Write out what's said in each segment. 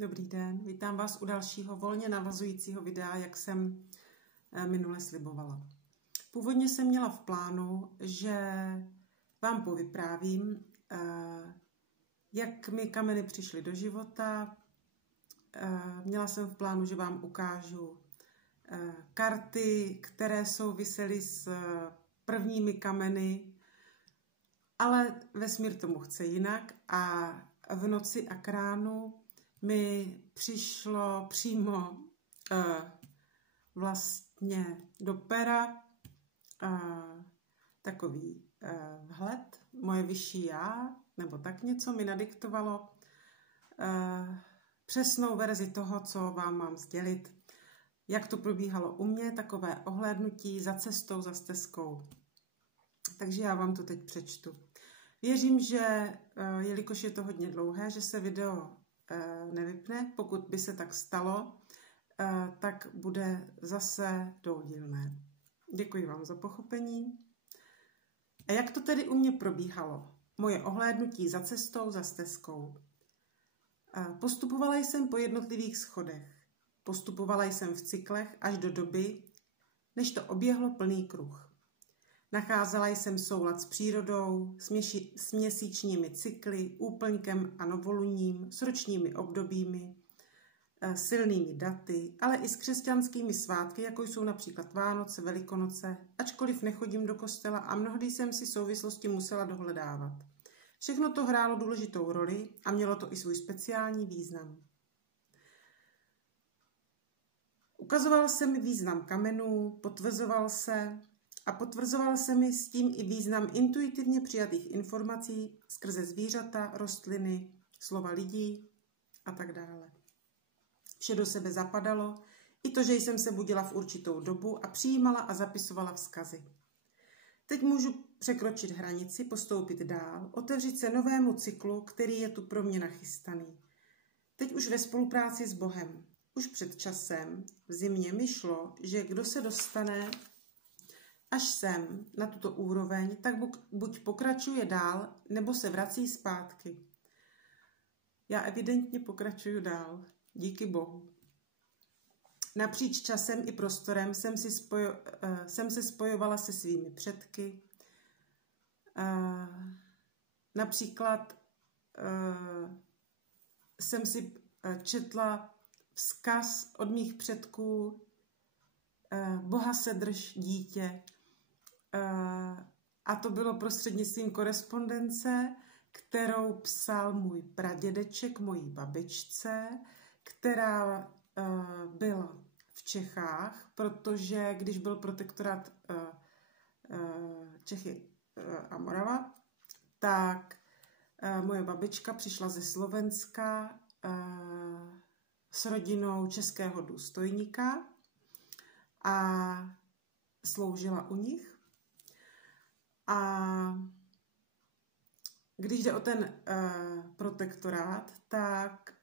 Dobrý den, vítám vás u dalšího volně navazujícího videa, jak jsem minule slibovala. Původně jsem měla v plánu, že vám povyprávím, jak mi kameny přišly do života. Měla jsem v plánu, že vám ukážu karty, které souvisely s prvními kameny, ale vesmír tomu chce jinak a v noci a k ránu mi přišlo přímo vlastně do pera takový vhled, moje vyšší já, nebo tak něco mi nadiktovalo přesnou verzi toho, co vám mám sdělit. Jak to probíhalo u mě, takové ohlédnutí za cestou, za stezkou. Takže já vám to teď přečtu. Věřím, že jelikož je to hodně dlouhé, že se video nevypne. Pokud by se tak stalo, tak bude zase dvoudílné. Děkuji vám za pochopení. A jak to tedy u mě probíhalo? Moje ohlédnutí za cestou, za stezkou. Postupovala jsem po jednotlivých schodech. Postupovala jsem v cyklech až do doby, než to oběhlo plný kruh. Nacházela jsem soulad s přírodou, s měsíčními cykly, úplňkem a novoluním, s ročními obdobími, silnými daty, ale i s křesťanskými svátky, jako jsou například Vánoce, Velikonoce, ačkoliv nechodím do kostela a mnohdy jsem si souvislosti musela dohledávat. Všechno to hrálo důležitou roli a mělo to i svůj speciální význam. Ukazoval se mi význam kamenů, potvrzoval se mi s tím i význam intuitivně přijatých informací skrze zvířata, rostliny, slova lidí a tak dále. Vše do sebe zapadalo, i to, že jsem se budila v určitou dobu a přijímala a zapisovala vzkazy. Teď můžu překročit hranici, postoupit dál, otevřít se novému cyklu, který je tu pro mě nachystaný. Teď už ve spolupráci s Bohem. Už před časem v zimě mi šlo, že kdo se dostane až sem, na tuto úroveň, tak buď pokračuje dál, nebo se vrací zpátky. Já evidentně pokračuju dál. Díky Bohu. Napříč časem i prostorem jsem se spojovala se svými předky. Například jsem si četla vzkaz od mých předků Boha se drž, dítě. A to bylo prostřednictvím korespondence, kterou psal můj pradědeček mojí babičce, která byla v Čechách, protože když byl protektorát Čechy a Morava, tak moje babička přišla ze Slovenska s rodinou českého důstojníka a sloužila u nich. A když jde o ten protektorát, tak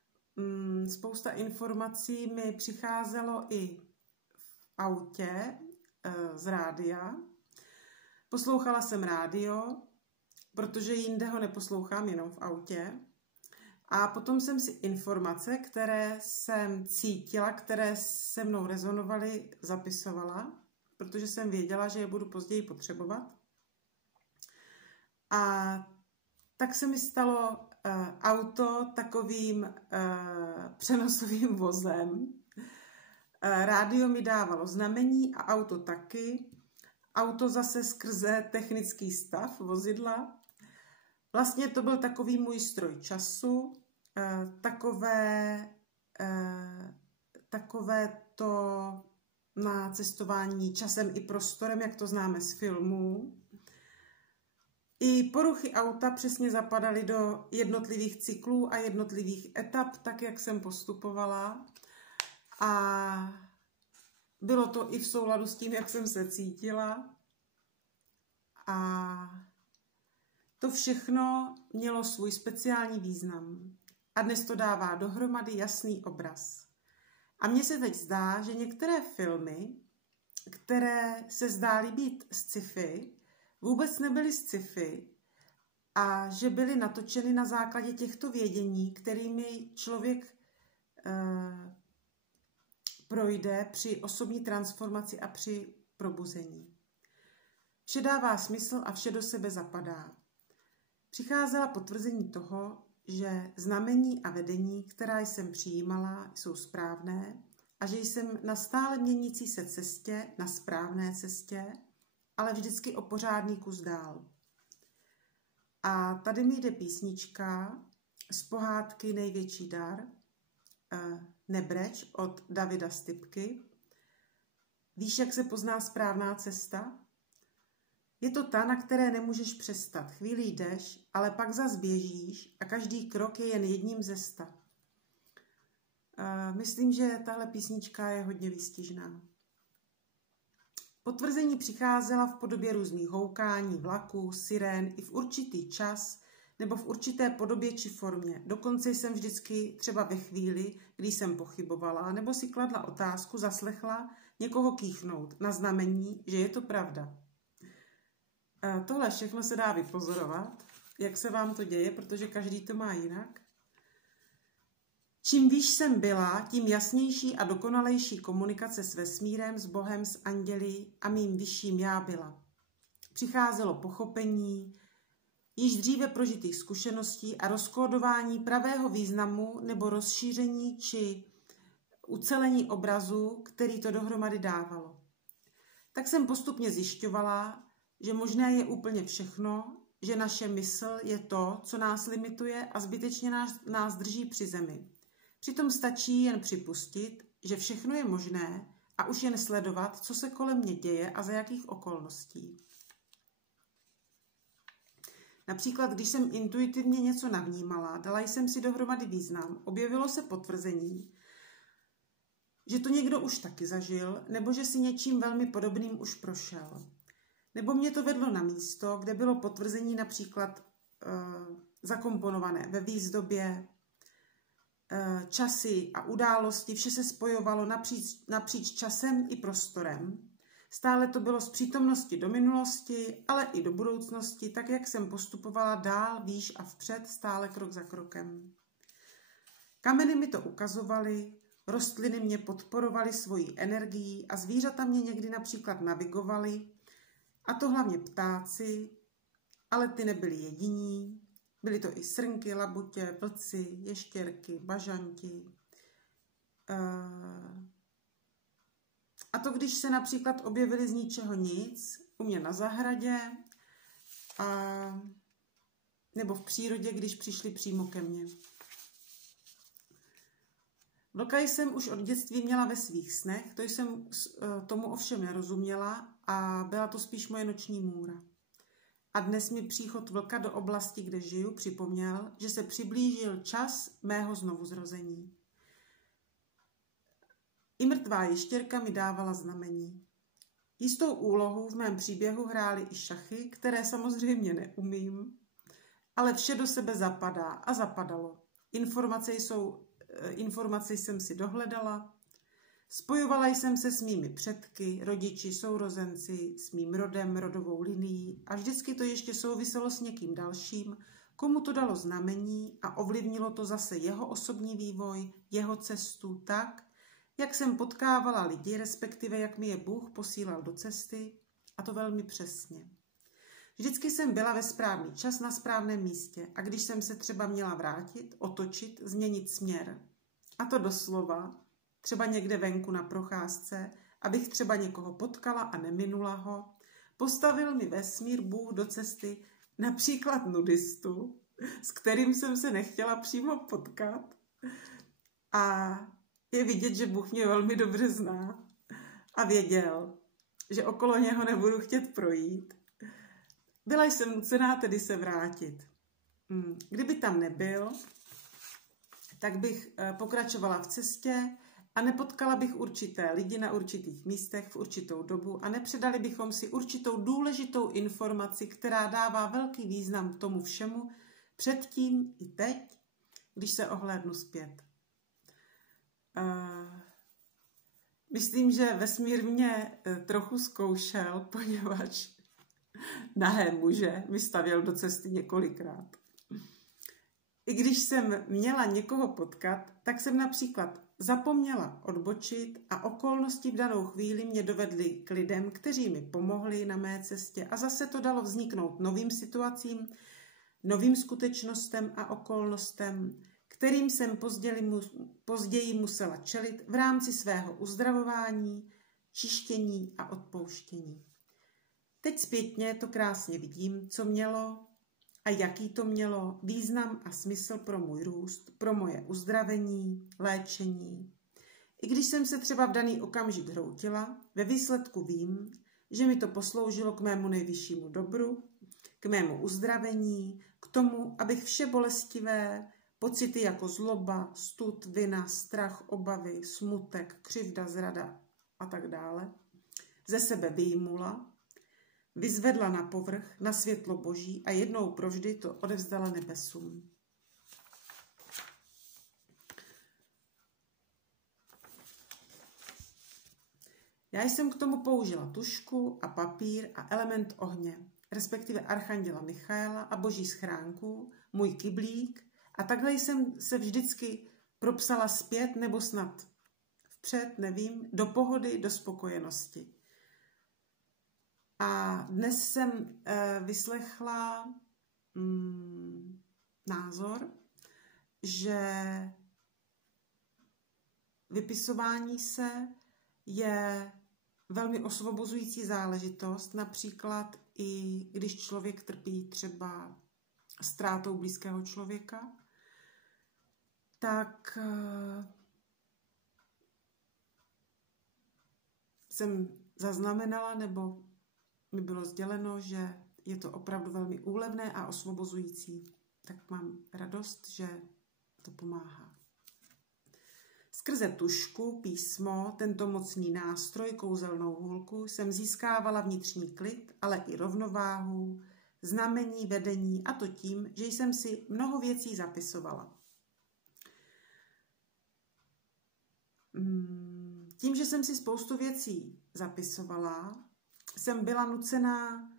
spousta informací mi přicházelo i v autě z rádia. Poslouchala jsem rádio, protože jinde ho neposlouchám, jenom v autě. A potom jsem si informace, které jsem cítila, které se mnou rezonovaly, zapisovala, protože jsem věděla, že je budu později potřebovat. A tak se mi stalo auto takovým přenosovým vozem. Rádio mi dávalo znamení a auto taky. Auto zase skrze technický stav vozidla. Vlastně to byl takový můj stroj času, takové to na cestování časem i prostorem, jak to známe z filmů. I poruchy auta přesně zapadaly do jednotlivých cyklů a jednotlivých etap, tak jak jsem postupovala. A bylo to i v souladu s tím, jak jsem se cítila. A to všechno mělo svůj speciální význam. A dnes to dává dohromady jasný obraz. A mně se teď zdá, že některé filmy, které se zdály být sci-fi, vůbec nebyly sci-fi a že byly natočeny na základě těchto vědění, kterými člověk projde při osobní transformaci a při probuzení. Vše dává smysl a vše do sebe zapadá. Přicházela potvrzení toho, že znamení a vedení, která jsem přijímala, jsou správné a že jsem na stále měnící se cestě, na správné cestě, ale vždycky o pořádný kus dál. A tady mi jde písnička z pohádky Největší dar, Nebreč od Davida Stypky. Víš, jak se pozná správná cesta? Je to ta, na které nemůžeš přestat. Chvíli jdeš, ale pak zas běžíš a každý krok je jen jedním ze 100. Myslím, že tahle písnička je hodně výstižná. Potvrzení přicházela v podobě různých houkání, vlaků, sirén i v určitý čas nebo v určité podobě či formě. Dokonce jsem vždycky třeba ve chvíli, kdy jsem pochybovala nebo si kladla otázku, zaslechla někoho kýchnout na znamení, že je to pravda. Tohle všechno se dá vypozorovat, jak se vám to děje, protože každý to má jinak. Čím výš jsem byla, tím jasnější a dokonalejší komunikace s vesmírem, s Bohem, s anděli a mým vyšším já byla. Přicházelo pochopení již dříve prožitých zkušeností a rozkódování pravého významu nebo rozšíření či ucelení obrazu, který to dohromady dávalo. Tak jsem postupně zjišťovala, že možné je úplně všechno, že naše mysl je to, co nás limituje a zbytečně nás drží při zemi. Přitom stačí jen připustit, že všechno je možné a už jen sledovat, co se kolem mě děje a za jakých okolností. Například, když jsem intuitivně něco navnímala, dala jsem si dohromady význam, objevilo se potvrzení, že to někdo už taky zažil, nebo že si něčím velmi podobným už prošel. Nebo mě to vedlo na místo, kde bylo potvrzení například zakomponované ve výzdobě, časy a události, vše se spojovalo napříč časem i prostorem. Stále to bylo z přítomnosti do minulosti, ale i do budoucnosti, tak jak jsem postupovala dál, výš a vpřed, stále krok za krokem. Kameny mi to ukazovaly, rostliny mě podporovaly svojí energií a zvířata mě někdy například navigovaly, a to hlavně ptáci, ale ty nebyli jediní. Byly to i srnky, labutě, vlci, ještěrky, bažanti. A to, když se například objevily z ničeho nic, u mě na zahradě, nebo v přírodě, když přišli přímo ke mně. Vlka jsem už od dětství měla ve svých snech, to jsem tomu ovšem nerozuměla a byla to spíš moje noční můra. A dnes mi příchod vlka do oblasti, kde žiju, připomněl, že se přiblížil čas mého znovuzrození. I mrtvá ještěrka mi dávala znamení. Jistou úlohu v mém příběhu hrály i šachy, které samozřejmě neumím, ale vše do sebe zapadá a zapadalo. Informace jsem si dohledala, spojovala jsem se s mými předky, rodiči, sourozenci, s mým rodem, rodovou linií a vždycky to ještě souviselo s někým dalším, komu to dalo znamení a ovlivnilo to zase jeho osobní vývoj, jeho cestu tak, jak jsem potkávala lidi, respektive jak mi je Bůh posílal do cesty, a to velmi přesně. Vždycky jsem byla ve správný čas na správném místě a když jsem se třeba měla vrátit, otočit, změnit směr, a to doslova, třeba někde venku na procházce, abych třeba někoho potkala a neminula ho, postavil mi vesmír Bůh do cesty například nudistu, s kterým jsem se nechtěla přímo potkat. A je vidět, že Bůh mě velmi dobře zná a věděl, že okolo něho nebudu chtět projít. Byla jsem nucená tedy se vrátit. Kdyby tam nebyl, tak bych pokračovala v cestě a nepotkala bych určité lidi na určitých místech v určitou dobu a nepředali bychom si určitou důležitou informaci, která dává velký význam tomu všemu předtím i teď, když se ohlédnu zpět. Myslím, že vesmír mě trochu zkoušel, poněvadž nahé muže mi stavěl do cesty několikrát. I když jsem měla někoho potkat, tak jsem například zapomněla odbočit a okolnosti v danou chvíli mě dovedly k lidem, kteří mi pomohli na mé cestě a zase to dalo vzniknout novým situacím, novým skutečnostem a okolnostem, kterým jsem později musela čelit v rámci svého uzdravování, čištění a odpouštění. Teď zpětně to krásně vidím, co mělo a jaký to mělo význam a smysl pro můj růst, pro moje uzdravení, léčení. I když jsem se třeba v daný okamžik hroutila, ve výsledku vím, že mi to posloužilo k mému nejvyššímu dobru, k mému uzdravení, k tomu, abych vše bolestivé pocity jako zloba, stud, vina, strach, obavy, smutek, křivda, zrada a tak dále ze sebe vyjmula, vyzvedla na povrch, na světlo Boží a jednou provždy to odevzdala nebesům. Já jsem k tomu použila tužku a papír a element ohně, respektive archanděla Michaela a Boží schránku, můj kyblík a takhle jsem se vždycky propsala zpět nebo snad vpřed, nevím, do pohody, do spokojenosti. A dnes jsem vyslechla názor, že vypisování se je velmi osvobozující záležitost, například i když člověk trpí třeba ztrátou blízkého člověka, tak jsem zaznamenala, nebo mi bylo sděleno, že je to opravdu velmi úlevné a osvobozující. Tak mám radost, že to pomáhá. Skrze tužku, písmo, tento mocný nástroj, kouzelnou hůlku, jsem získávala vnitřní klid, ale i rovnováhu, znamení, vedení, a to tím, že jsem si mnoho věcí zapisovala. Tím, že jsem si spoustu věcí zapisovala, jsem byla nucená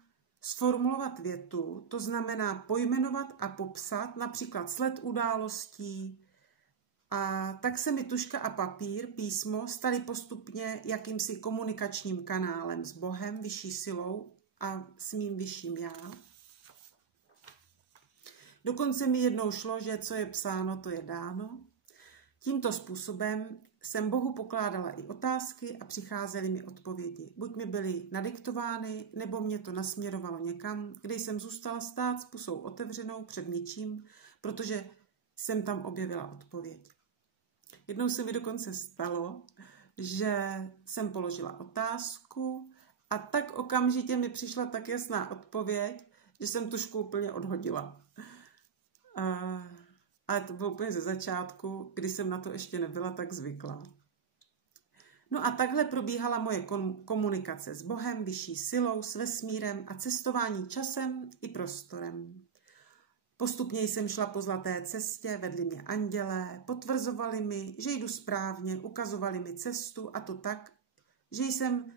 sformulovat větu, to znamená pojmenovat a popsat například sled událostí, a tak se mi tužka a papír, písmo, staly postupně jakýmsi komunikačním kanálem s Bohem, vyšší silou a s mým vyšším já. Dokonce mi jednou šlo, že co je psáno, to je dáno. Tímto způsobem jsem Bohu pokládala i otázky a přicházely mi odpovědi. Buď mi byly nadiktovány, nebo mě to nasměrovalo někam, kde jsem zůstala stát s pusou otevřenou před něčím, protože jsem tam objevila odpověď. Jednou se mi dokonce stalo, že jsem položila otázku a tak okamžitě mi přišla tak jasná odpověď, že jsem tužku úplně odhodila. Ale to bylo úplně ze začátku, kdy jsem na to ještě nebyla tak zvyklá. No a takhle probíhala moje komunikace s Bohem, vyšší silou, s vesmírem a cestování časem i prostorem. Postupně jsem šla po zlaté cestě, vedli mě andělé, potvrzovali mi, že jdu správně, ukazovali mi cestu, a to tak, že jsem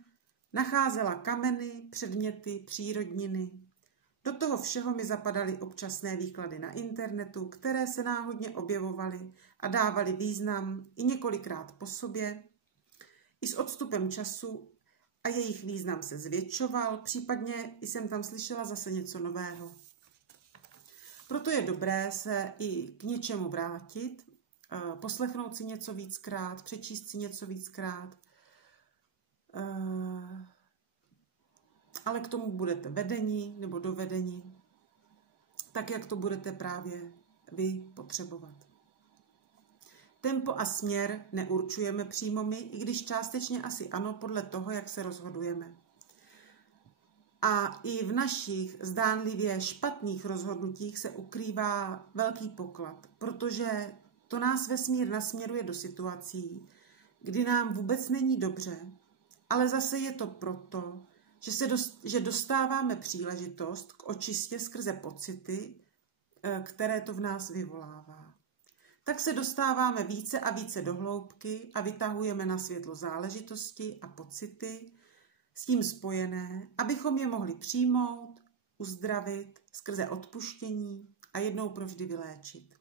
nacházela kameny, předměty, přírodniny. Do toho všeho mi zapadaly občasné výklady na internetu, které se náhodně objevovaly a dávaly význam i několikrát po sobě, i s odstupem času, a jejich význam se zvětšoval, případně jsem tam slyšela zase něco nového. Proto je dobré se i k něčemu vrátit, poslechnout si něco víckrát, přečíst si něco víckrát, ale k tomu budete vedeni nebo dovedeni, tak jak to budete právě vy potřebovat. Tempo a směr neurčujeme přímo my, i když částečně asi ano, podle toho, jak se rozhodujeme. A i v našich zdánlivě špatných rozhodnutích se ukrývá velký poklad, protože to nás vesmír nasměruje do situací, kdy nám vůbec není dobře, ale zase je to proto, že dostáváme příležitost k očistě skrze pocity, které to v nás vyvolává. Tak se dostáváme více a více do hloubky a vytahujeme na světlo záležitosti a pocity s tím spojené, abychom je mohli přijmout, uzdravit skrze odpuštění a jednou provždy vyléčit.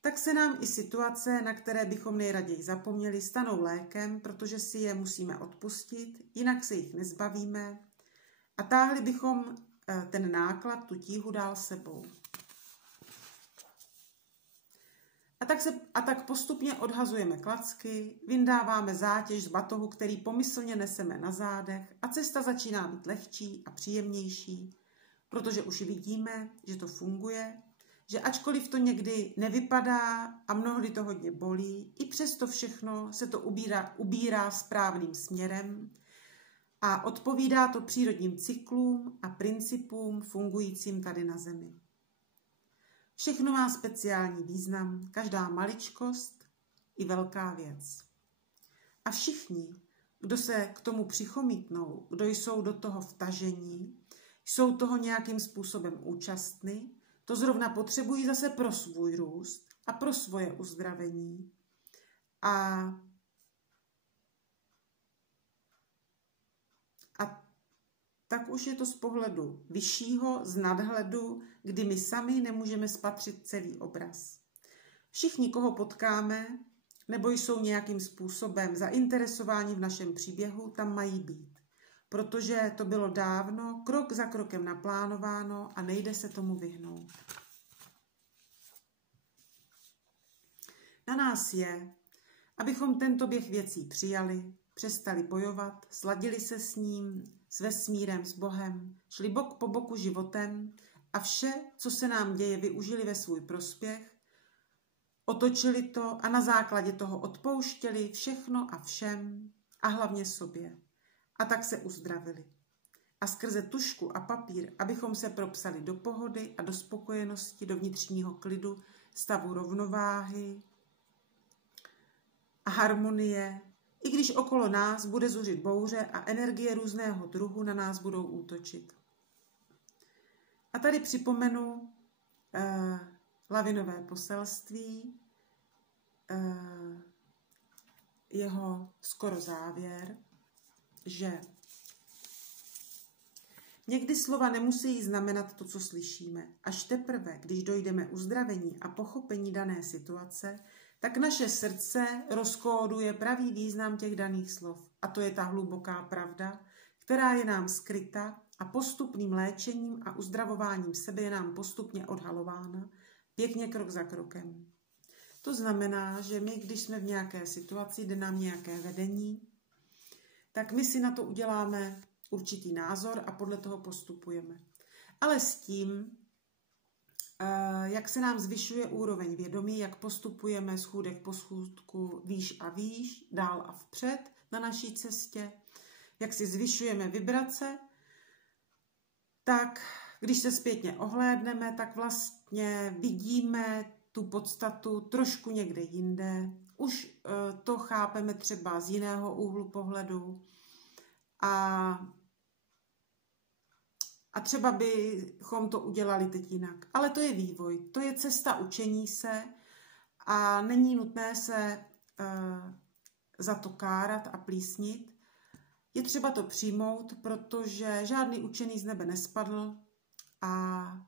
tak se nám i situace, na které bychom nejraději zapomněli, stanou lékem, protože si je musíme odpustit, jinak se jich nezbavíme a táhli bychom ten náklad, tu tíhu dál sebou. A tak postupně odhazujeme klacky, vyndáváme zátěž z batohu, který pomyslně neseme na zádech a cesta začíná být lehčí a příjemnější, protože už vidíme, že to funguje, že ačkoliv to někdy nevypadá a mnohdy to hodně bolí, i přesto všechno se to ubírá správným směrem a odpovídá to přírodním cyklům a principům fungujícím tady na Zemi. Všechno má speciální význam, každá maličkost i velká věc. A všichni, kdo se k tomu přichomítnou, kdo jsou do toho vtažení, jsou toho nějakým způsobem účastní, to zrovna potřebují zase pro svůj růst a pro svoje uzdravení. A tak už je to z pohledu vyššího, z nadhledu, kdy my sami nemůžeme spatřit celý obraz. Všichni, koho potkáme, nebo jsou nějakým způsobem zainteresováni v našem příběhu, tam mají být. Protože to bylo dávno, krok za krokem naplánováno a nejde se tomu vyhnout. Na nás je, abychom tento běh věcí přijali, přestali bojovat, sladili se s ním, s vesmírem, s Bohem, šli bok po boku životem a vše, co se nám děje, využili ve svůj prospěch, otočili to a na základě toho odpouštěli všechno a všem a hlavně sobě. A tak se uzdravili. A skrze tužku a papír, abychom se propsali do pohody a do spokojenosti, do vnitřního klidu, stavu rovnováhy a harmonie, i když okolo nás bude zuřit bouře a energie různého druhu na nás budou útočit. A tady připomenu Lavinové poselství, jeho skoro závěr, že někdy slova nemusí znamenat to, co slyšíme. Až teprve, když dojdeme uzdravení a pochopení dané situace, tak naše srdce rozkóduje pravý význam těch daných slov. A to je ta hluboká pravda, která je nám skryta a postupným léčením a uzdravováním sebe je nám postupně odhalována, pěkně krok za krokem. To znamená, že my, když jsme v nějaké situaci, jde nám nějaké vedení, tak my si na to uděláme určitý názor a podle toho postupujeme. Ale s tím, jak se nám zvyšuje úroveň vědomí, jak postupujeme schůdek po schůdku výš a výš, dál a vpřed na naší cestě, jak si zvyšujeme vibrace, tak když se zpětně ohlédneme, tak vlastně vidíme tu podstatu trošku někde jinde. Už to chápeme třeba z jiného úhlu pohledu a třeba bychom to udělali teď jinak. Ale to je vývoj, to je cesta učení se a není nutné se za to kárat a plísnit. Je třeba to přijmout, protože žádný učený z nebe nespadl a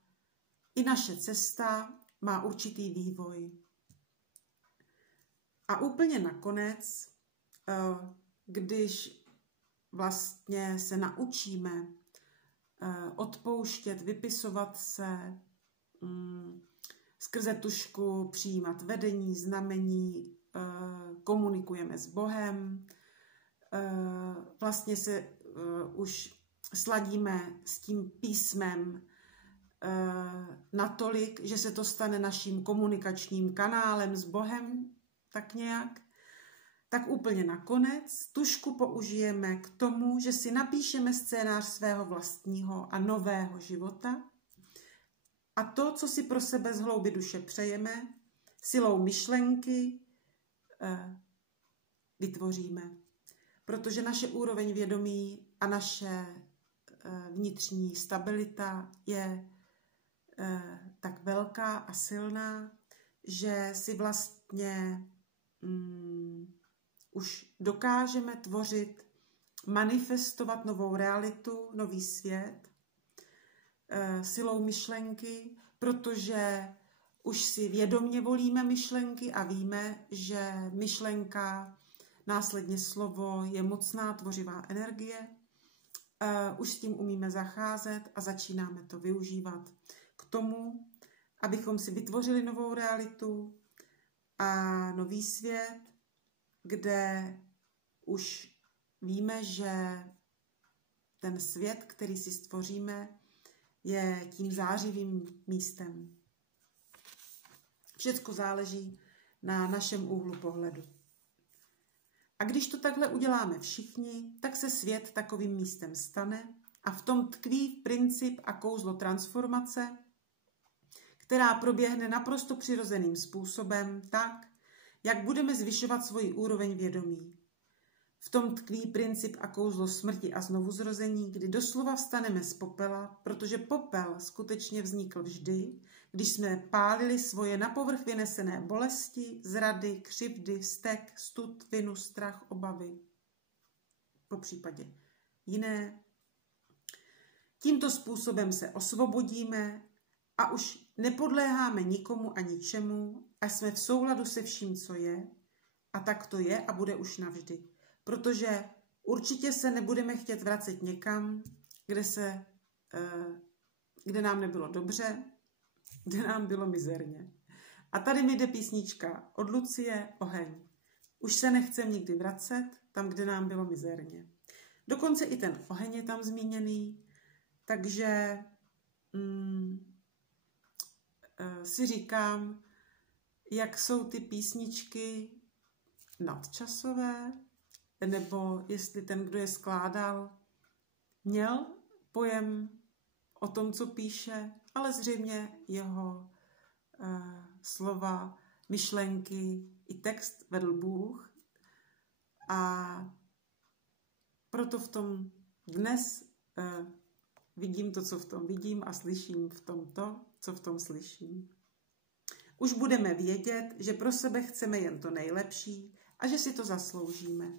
i naše cesta má určitý vývoj. A úplně nakonec, když vlastně se naučíme odpouštět, vypisovat se, skrze tužku přijímat vedení, znamení, komunikujeme s Bohem, vlastně se už sladíme s tím písmem natolik, že se to stane naším komunikačním kanálem s Bohem, tak nějak, tak úplně nakonec tužku použijeme k tomu, že si napíšeme scénář svého vlastního a nového života a to, co si pro sebe z hloubi duše přejeme, silou myšlenky vytvoříme. Protože naše úroveň vědomí a naše vnitřní stabilita je tak velká a silná, že si vlastně už dokážeme tvořit, manifestovat novou realitu, nový svět silou myšlenky, protože už si vědomně volíme myšlenky a víme, že myšlenka, následně slovo je mocná tvořivá energie. Už s tím umíme zacházet a začínáme to využívat k tomu, abychom si vytvořili novou realitu a nový svět, kde už víme, že ten svět, který si stvoříme, je tím zářivým místem. Všecko záleží na našem úhlu pohledu. A když to takhle uděláme všichni, tak se svět takovým místem stane a v tom tkví princip a kouzlo transformace, která proběhne naprosto přirozeným způsobem tak, jak budeme zvyšovat svoji úroveň vědomí. V tom tkví princip a kouzlo smrti a znovuzrození, kdy doslova vstaneme z popela, protože popel skutečně vznikl vždy, když jsme pálili svoje na povrch vynesené bolesti, zrady, křivdy, vztek, stud, vinu, strach, obavy, popřípadě jiné. Tímto způsobem se osvobodíme a už nepodléháme nikomu a ničemu a jsme v souladu se vším, co je, a tak to je a bude už navždy. Protože určitě se nebudeme chtět vracet někam, kde nám nebylo dobře, kde nám bylo mizerně. A tady mi jde písnička od Lucie Oheň. Už se nechcem nikdy vracet tam, kde nám bylo mizerně. Dokonce i ten oheň je tam zmíněný, takže si říkám, jak jsou ty písničky nadčasové, nebo jestli ten, kdo je skládal, měl pojem o tom, co píše, ale zřejmě jeho slova, myšlenky i text vedl Bůh. A proto v tom dnes vidím to, co v tom vidím a slyším v tom to, co v tom slyším. Už budeme vědět, že pro sebe chceme jen to nejlepší a že si to zasloužíme.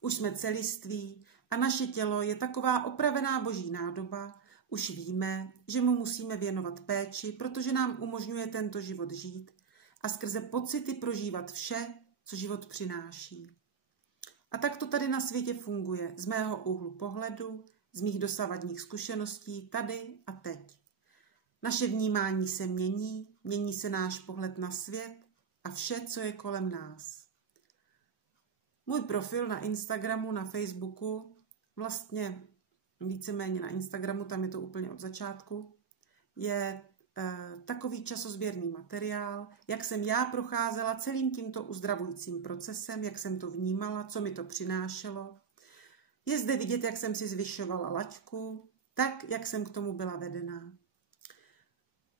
Už jsme celiství a naše tělo je taková opravená boží nádoba, už víme, že mu musíme věnovat péči, protože nám umožňuje tento život žít a skrze pocity prožívat vše, co život přináší. A tak to tady na světě funguje z mého úhlu pohledu, z mých dosavadních zkušeností tady a teď. Naše vnímání se mění, mění se náš pohled na svět a vše, co je kolem nás. Můj profil na Instagramu, na Facebooku, vlastně víceméně na Instagramu, tam je to úplně od začátku, je takový časozběrný materiál, jak jsem já procházela celým tímto uzdravujícím procesem, jak jsem to vnímala, co mi to přinášelo. Je zde vidět, jak jsem si zvyšovala laťku, tak, jak jsem k tomu byla vedená.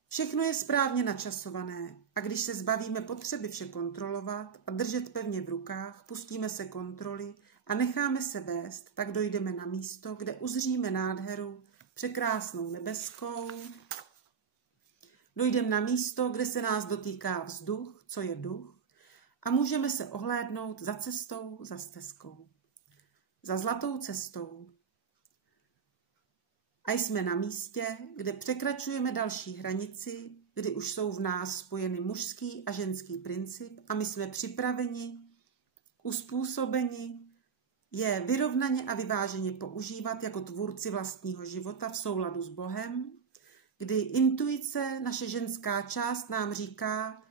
Všechno je správně načasované a když se zbavíme potřeby vše kontrolovat a držet pevně v rukách, pustíme se kontroly a necháme se vést, tak dojdeme na místo, kde uzříme nádheru, překrásnou nebeskou. Dojdeme na místo, kde se nás dotýká vzduch, co je duch, a můžeme se ohlédnout za cestou, za stezkou, za zlatou cestou. A jsme na místě, kde překračujeme další hranici, kdy už jsou v nás spojeny mužský a ženský princip a my jsme připraveni, uspůsobeni je vyrovnaně a vyváženě používat jako tvůrci vlastního života v souladu s Bohem, kdy intuice, naše ženská část, nám říká,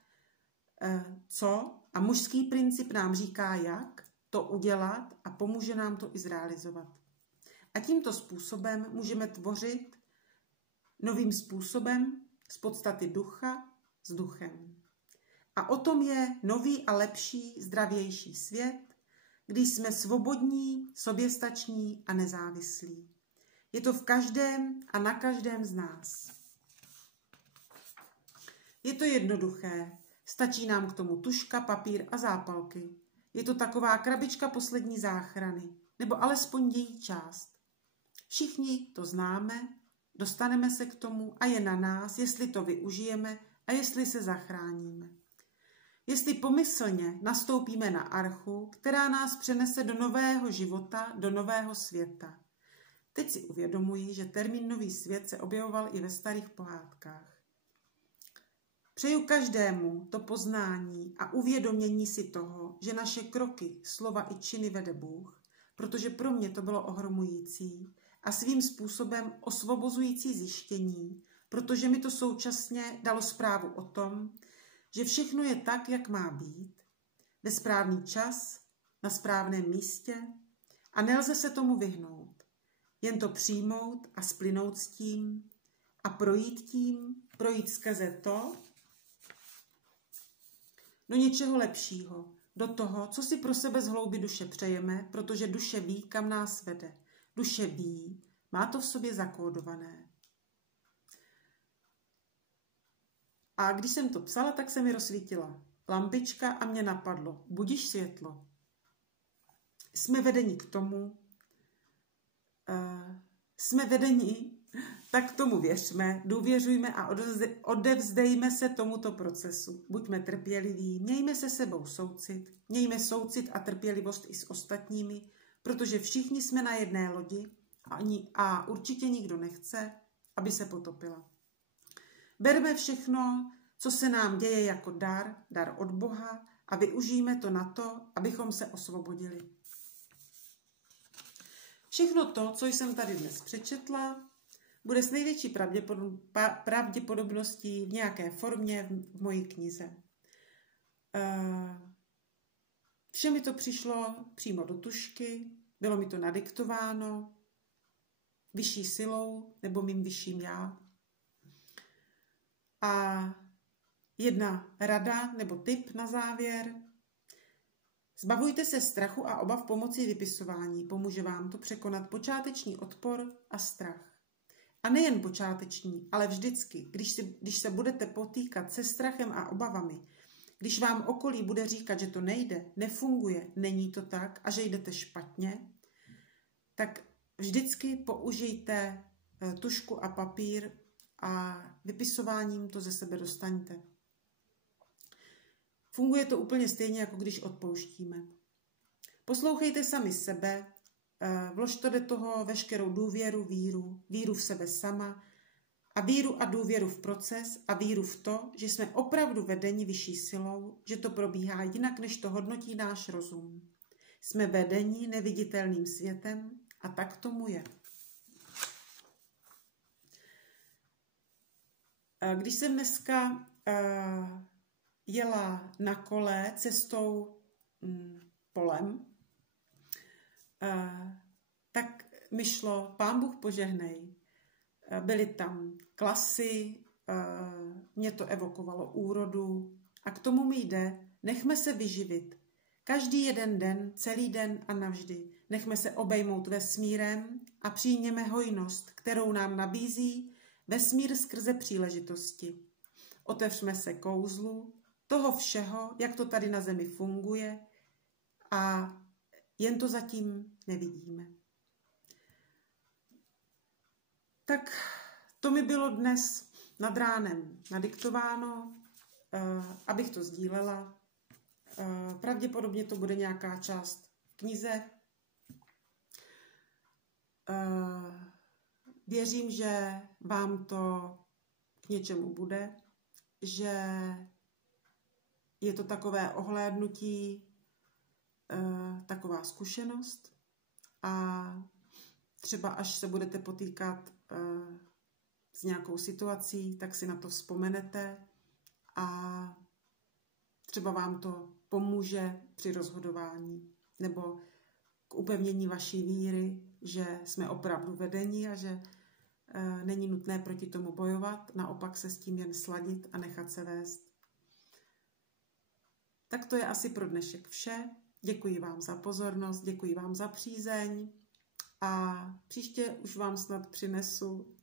co, a mužský princip nám říká, jak to udělat a pomůže nám to i zrealizovat. A tímto způsobem můžeme tvořit novým způsobem z podstaty ducha s duchem. A o tom je nový a lepší, zdravější svět, kdy jsme svobodní, soběstační a nezávislí. Je to v každém a na každém z nás. Je to jednoduché, stačí nám k tomu tužka, papír a zápalky. Je to taková krabička poslední záchrany, nebo alespoň její část. Všichni to známe, dostaneme se k tomu a je na nás, jestli to využijeme a jestli se zachráníme. Jestli pomyslně nastoupíme na archu, která nás přenese do nového života, do nového světa. Teď si uvědomuji, že termín nový svět se objevoval i ve starých pohádkách. Přeju každému to poznání a uvědomění si toho, že naše kroky, slova i činy vede Bůh, protože pro mě to bylo ohromující a svým způsobem osvobozující zjištění, protože mi to současně dalo zprávu o tom, že všechno je tak, jak má být, ve správný čas, na správném místě a nelze se tomu vyhnout. Jen to přijmout a splynout s tím a projít skrze to do něčeho lepšího, do toho, co si pro sebe z hloubi duše přejeme, protože duše ví, kam nás vede. Duše ví, má to v sobě zakódované. A když jsem to psala, tak se mi rozsvítila lampička a mě napadlo, budiš světlo. Jsme vedeni k tomu, tak tomu věřme, důvěřujme a odevzdejme se tomuto procesu. Buďme trpěliví, mějme se sebou soucit, mějme soucit a trpělivost i s ostatními, protože všichni jsme na jedné lodi a určitě nikdo nechce, aby se potopila. Berme všechno, co se nám děje jako dar od Boha a využijme to na to, abychom se osvobodili. Všechno to, co jsem tady dnes přečetla, bude s největší pravděpodobností v nějaké formě v mojí knize. Vše mi to přišlo přímo do tužky, bylo mi to nadiktováno vyšší silou nebo mým vyšším já. A jedna rada nebo tip na závěr. Zbavujte se strachu a obav pomocí vypisování. Pomůže vám to překonat počáteční odpor a strach. A nejen počáteční, ale vždycky, když se budete potýkat se strachem a obavami, když vám okolí bude říkat, že to nejde, nefunguje, není to tak a že jdete špatně, tak vždycky použijte tužku a papír a vypisováním to ze sebe dostaňte. Funguje to úplně stejně, jako když odpouštíme. Poslouchejte sami sebe, vložte do toho veškerou důvěru, víru v sebe sama a víru a důvěru v proces a víru v to, že jsme opravdu vedeni vyšší silou, že to probíhá jinak, než to hodnotí náš rozum. Jsme vedeni neviditelným světem a tak tomu je. Když jsem dneska jela na kole cestou polem, tak mi šlo, Pán Bůh požehnej. Byly tam klasy, mě to evokovalo úrodu a k tomu mi jde, nechme se vyživit. Každý jeden den, celý den a navždy. Nechme se obejmout vesmírem a přijměme hojnost, kterou nám nabízí vesmír skrze příležitosti. Otevřme se kouzlu toho všeho, jak to tady na zemi funguje a jen to zatím nevidíme. Tak to mi bylo dnes nad ránem nadiktováno, abych to sdílela. Pravděpodobně to bude nějaká část v knize. Věřím, že vám to k něčemu bude, že je to takové ohlédnutí, taková zkušenost a třeba až se budete potýkat s nějakou situací, tak si na to vzpomenete a třeba vám to pomůže při rozhodování nebo k upevnění vaší víry, že jsme opravdu vedeni a že není nutné proti tomu bojovat, naopak se s tím jen sladit a nechat se vést. Tak to je asi pro dnešek vše. Děkuji vám za pozornost, děkuji vám za přízeň a příště už vám snad přinesu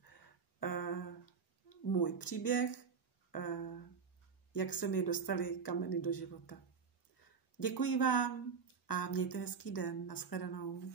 můj příběh, jak se mi dostaly kameny do života. Děkuji vám a mějte hezký den. Nashledanou.